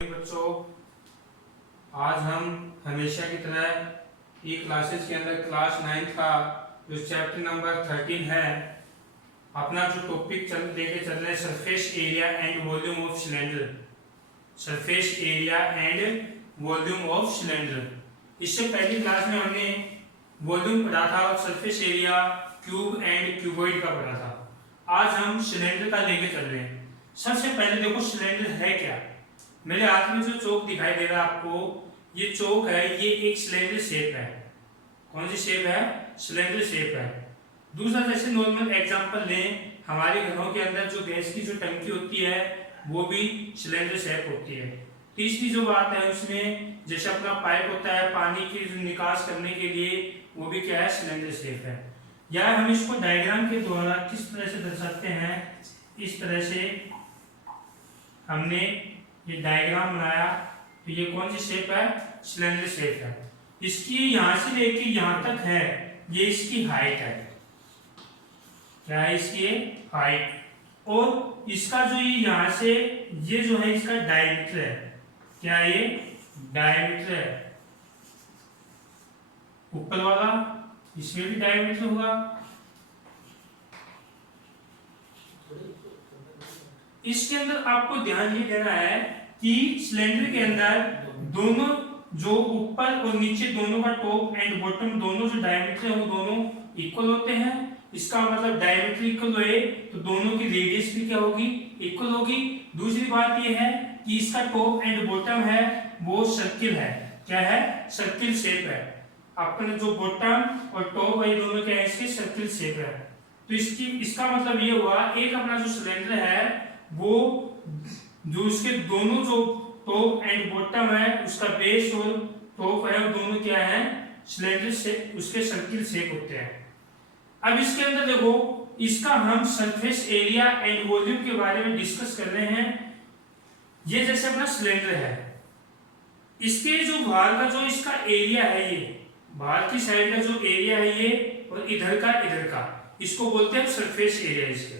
बच्चों, आज हम हमेशा की तरह ई क्लासेस के अंदर क्लास 9 का जो चैप्टर नंबर 13 है, अपना जो टॉपिक लेके चल रहे हैं surface area and volume of cylinder. Surface area and volume of cylinder. इससे पहली क्लास में हमने वॉल्यूम पढ़ा था और surface area cube and cuboid का पढ़ा था। आज हम सिलेंडर का लेके चल रहे हैं। सबसे पहले देखो सिलेंडर है क्या। मेरे हाथ में जो चौक दिखाई दे रहा है आपको, ये चौक है, ये एक सिलेंडर शेप है। कौन सी शेप है? सिलेंडर शेप है। दूसरा, जैसे नॉर्मल एग्जांपल लें, हमारे घरों के अंदर जो गैस की जो टंकी होती है वो भी सिलेंडर शेप होती है। तीसरी जो बात है उसमें, जैसे अपना पाइप होता है पानी की निकास करने के लिए, वो भी क्या है? सिलेंडर शेप है। या हम इसको डायग्राम के द्वारा किस तरह से दर्शाते हैं, इस तरह से हमने ये डायग्राम बनाया। तो ये कौन सी शेप है? सिलेंडर शेप है। इसकी यहां से लेके यहां तक है, ये इसकी हाइट है। क्या है? इसकी हाइट। और इसका जो ये यहां से ये जो है इसका डायमीटर है। क्या ये? डायमीटर है। ऊपर वाला इसमें भी डायमीटर होगा। इसके अंदर आपको ध्यान ये देना है कि सिलेंडर के अंदर दोनों जो ऊपर और नीचे दोनों का टॉप एंड बॉटम दोनों जो डायमीटर है वो दोनों इक्वल होते हैं। इसका मतलब डायमीटर इक्वल हुए तो दोनों की रेडियस भी क्या होगी? इक्वल होगी। दूसरी बात ये है कि इसका टॉप एंड बॉटम है वो सर्किल है। क्या है? सर्किल शेप है। अपने जो बॉटम और टॉप है दोनों क्या है? इसके सर्किल शेप है। तो इसका मतलब ये हुआ, एक अपना जो सिलेंडर है वो जो उसके दोनों जो टॉप एंड बॉटम है, उसका बेस और टॉप है, वो दोनों क्या है? सिलेंडर से उसके सर्किल शेप होते हैं। अब इसके अंदर देखो, इसका हम सरफेस एरिया एंड वॉल्यूम के बारे में डिस्कस कर रहे हैं। ये जैसे अपना सिलेंडर है, इसके जो बाहर का जो इसका एरिया है, ये बाहर की साइड का जो एरिया है ये, और इधर का इसको बोलते हैं सरफेस एरिया इसका।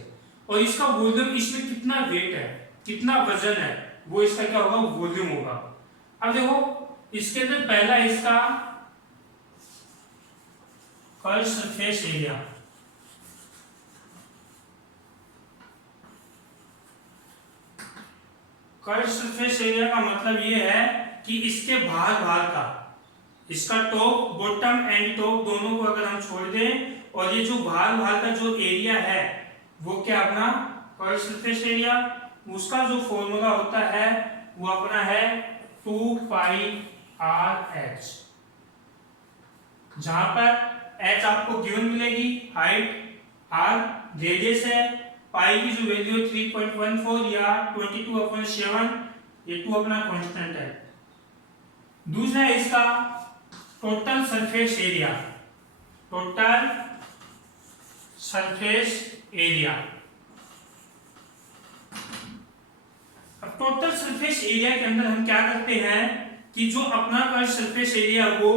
और इसका वॉल्यूम, इसमें कितना वेट है, कितना वजन है, वो इसका क्या होगा? वॉल्यूम होगा। अब देखो इसके अंदर पहला इसका curve surface area. Curve surface area का मतलब ये है कि इसके बाहर का, इसका टॉप बॉटम एंड टॉप दोनों को अगर हम छोड़ दें, और ये जो बाहर का जो एरिया है वो क्या अपना कर्व सरफेस एरिया, उसका जो फॉर्मूला होता है वो अपना है 2πr/h। जहां पर h आपको गिवन मिलेगी, हाइट, r रेडियस है, पाई की जो वैल्यू 3.14 या 22/7, ये 2 अपना कांस्टेंट है। दूसरा है इसका total surface area. Total surface area. अब टोटल सरफेस एरिया के अंदर हम क्या करते हैं कि जो अपना का सरफेस एरिया वो,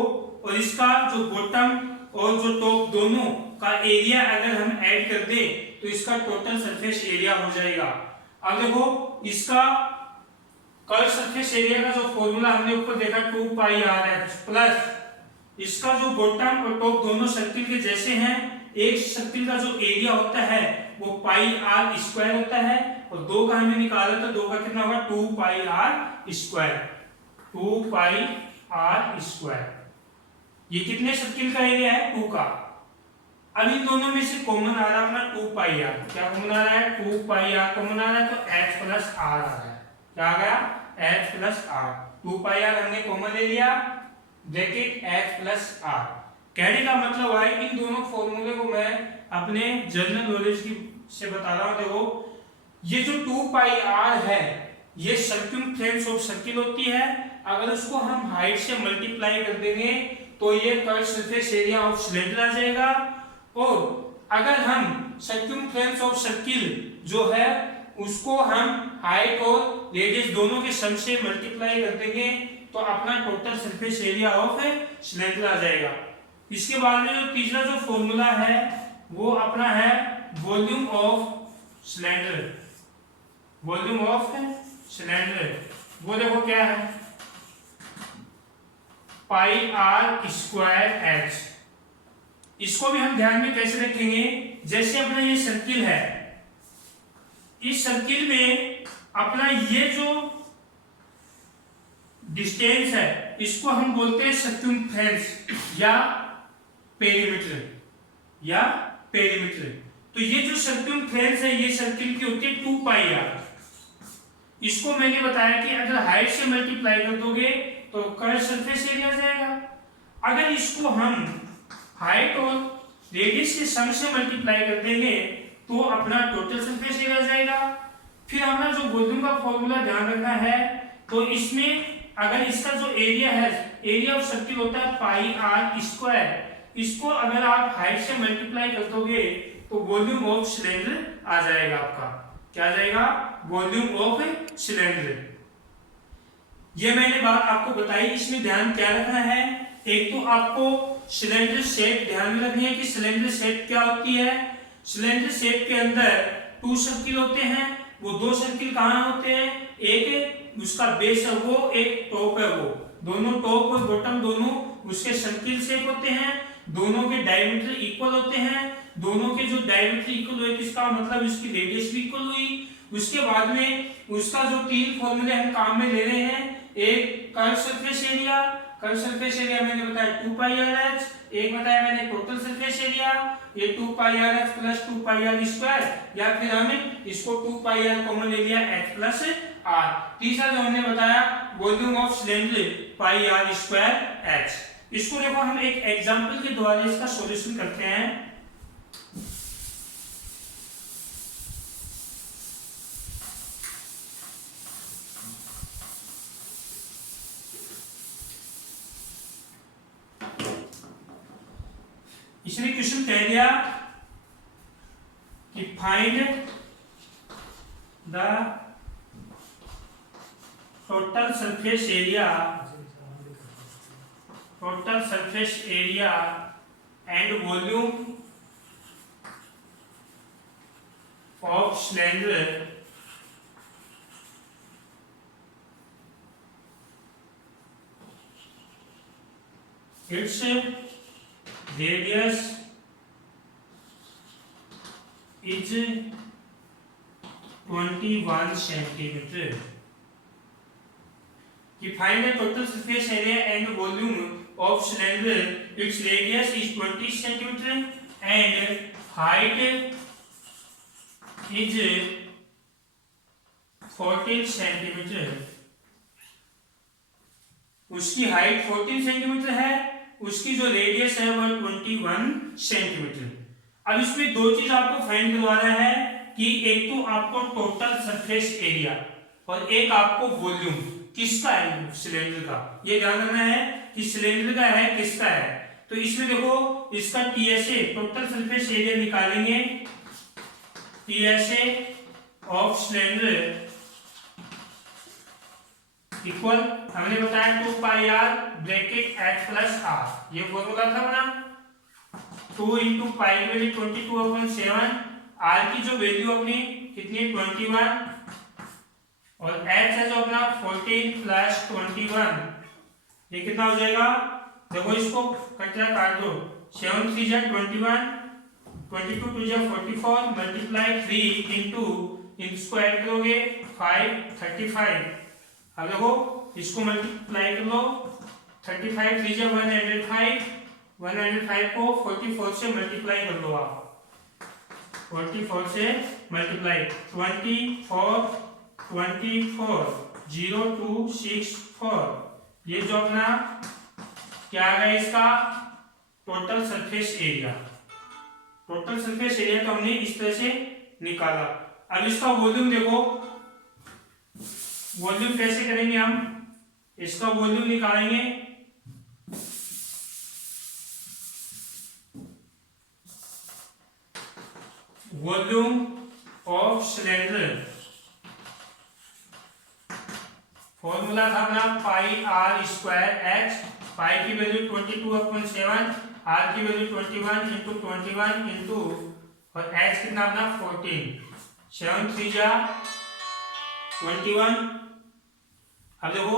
और इसका जो बॉटम और जो टॉप दोनों का एरिया अगर हम ऐड कर दें तो इसका टोटल सरफेस एरिया हो जाएगा। अब देखो इसका कर्व सरफेस एरिया का जो फॉर्मूला हमने ऊपर देखा 2πr/h प्लस इसका जो बॉटम और टॉप दोनों सर्किल के जैसे हैं, एक सर्किल का जो एरिया होता है वो πr² होता है, और 2 का हमें निकाला तो 2 का कितना होगा? 2πr²। 2πr²। ये कितने सर्किल का एरिया है? 2 का। अब इन दोनों में से कॉमन आ रहा है अपना 2πr। क्या कॉमन आ रहा है? 2πr कॉमन आ रहा है, तो h+r आ रहा है। क्या आ गया? h+r। 2πr हमने कॉमन ले लिया, ब्रैकेट h+r। कहने का मतलब है इन दोनों फॉर्मूले को मैं अपने जनरल नॉलेज की से बता रहा हूं। देखो ये जो 2πr है ये सर्कमफ्रेंस ऑफ सर्किल होती है। अगर उसको हम हाइट से मल्टीप्लाई कर देंगे तो ये curve surface area of cylinder आ जाएगा। और अगर हम सर्कमफ्रेंस ऑफ सर्किल जो है उसको हम हाइट और रेडियस दोनों के सम से मल्टीप्लाई कर देंगे तो अपना total surface area of cylinder आ जाएगा। इसके बाद में जो तीसरा जो फॉर्मूला है वो अपना है volume of cylinder. Volume of cylinder वो देखो क्या है, पाई आर स्क्वायर एच। इसको भी हम ध्यान में कैसे रखेंगे, जैसे अपना ये सर्किल है, इस सर्किल में अपना ये जो डिस्टेंस है इसको हम बोलते हैं सर्कमफ्रेंस या पेरीमीटर या पेरीमीटर। तो ये जो सर्कमफ्रेंस है ये सर्किल की होती है 2 पाई आर। इसको मैंने बताया कि अगर हाइट से मल्टीप्लाई कर दोगे तो कर्व सरफेस एरिया जाएगा। अगर इसको हम हाइट और रेडियस के सम से मल्टीप्लाई कर देंगे तो अपना टोटल सरफेस एरिया जाएगा। फिर हमें जो वॉल्यूम का फॉर्मूला ध्यान रखना है, तो इसमें अगर इसका जो एरिया है, एरिया ऑफ सर्किल होता है पाई आर स्क्वायर। इसको अगर आप हाइट से मल्टीप्लाई कर दोगे तो वॉल्यूम ऑफ सिलेंडर आ जाएगा। आपका क्या आ जाएगा, वॉल्यूम ऑफ सिलेंडर। ये मैंने बात आपको बताई। इसमें ध्यान क्या रखना है, एक तो आपको सिलेंडर शेप ध्यान में रखनी है कि सिलेंडर शेप क्या होती है। सिलेंडर शेप के अंदर 2 सर्किल होते हैं। वो 2 सर्किल कहाँ होते हैं, एक उसका बेस है वो, एक टॉप है वो। दोनों टॉप और बॉटम दोनों उसके सर्किल शेप होते हैं। दोनों के डायमीटर इक्वल होते हैं। दोनों के जो डायमीटर इक्वल हुए किसका मतलब इसकी रेडियस भी इक्वल हुई। उसके बाद में उसका जो 3 फॉर्मूले हम काम में ले रहे हैं, एक curve surface area, curve surface area मैंने बताया 2 पाई आर एच, एक बताया मैंने टोटल सरफेस एरिया, ये 2 pi R H plus 2 pi are square, या फिर हमने इसको 2 पाई आर कॉमन ले लिया एच प्लस आर। तीसरा जो हमने बताया volume of cylinder pi are square h. इसको देखो हम एक एग्जांपल के द्वारा इसका सॉल्यूशन करते हैं। इसने क्वेश्चन कह दिया कि find the total surface area and volume of cylinder it's radius is 21 centimeter. You find the total surface area and volume of cylinder. Its radius is 20 centimeter and height is 14 centimeter. उसकी height 14 centimetre है, उसकी जो radius है वो 21 centimetre. अब इसमें 2 चीज आपको फाइंड करवाना है कि एक तो आपको टोटल सरफेस एरिया और एक आपको वॉल्यूम किसका है, सिलेंडर का। ये ध्यान रखना है कि सिलेंडर का है किसका है। तो इसमें देखो इसका टीएसए टोटल सरफेस एरिया निकालेंगे, टीएसए ऑफ सिलेंडर इक्वल हमने बताया 2 pi R bracket H plus R. ये फॉर्मूला था ना, 2 इंटू पाई की वैल्यू 22/7, आर की जो वैल्यू अपनी कितनी है 21 और एच है जो अपना 14 प्लस 21, ये कितना हो जाएगा। देखो इसको कटरा काट दो, 7 3 जा 21, 22 2 जा 44 मल्टीप्लाई 3 इंटू इन स्क्वायर करोगे 5 35। अब देखो इसको मल्टीप्लाई कर लो, 35 3 जा 105, 105 को 44 से मल्टीप्लाई कर लो आप, 44 से मल्टीप्लाई 24 0264, ये जो अपना क्या आ गया इसका total surface area. Total surface area तो हमने इस तरह से निकाला। अब इसका वॉल्यूम देखो, वॉल्यूम कैसे करेंगे हम, इसका वॉल्यूम निकालेंगे। वॉल्यूम ऑफ सिलेंडर फॉर्मूला था अपना पाई आर स्क्वायर एच, पाई की वैल्यू 22/7, आर की वैल्यू 21 इंटू 21 इंटू और एच कितना अपना 14, 7 3 जा 21 अब देखो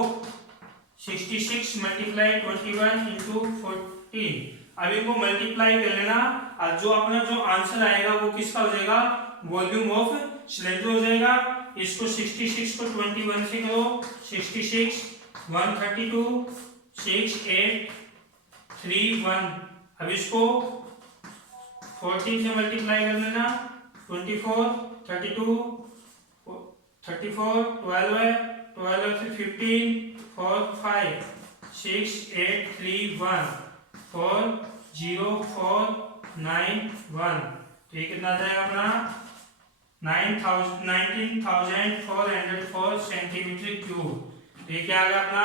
66 मल्टीप्लाई 21 इंटू 14, अब इनको मल्टीप्लाई कर लेना और जो अपना जो आंसर आएगा वो किसका हो जाएगा, वॉल्यूम ऑफ सिलेंडर हो जाएगा। इसको 66 को 21 से करो, 66 132 6 8 3 1। अब इसको 14 से मल्टीप्लाई कर लेना, 24 32 34 12 है, 12 से 15 4 5 6 8 3 1 4 0 4 9 1। तो ये कितना जाएगा अपना 19,404 सेंटीमीटर क्यूब। तो ये क्या आ गया अपना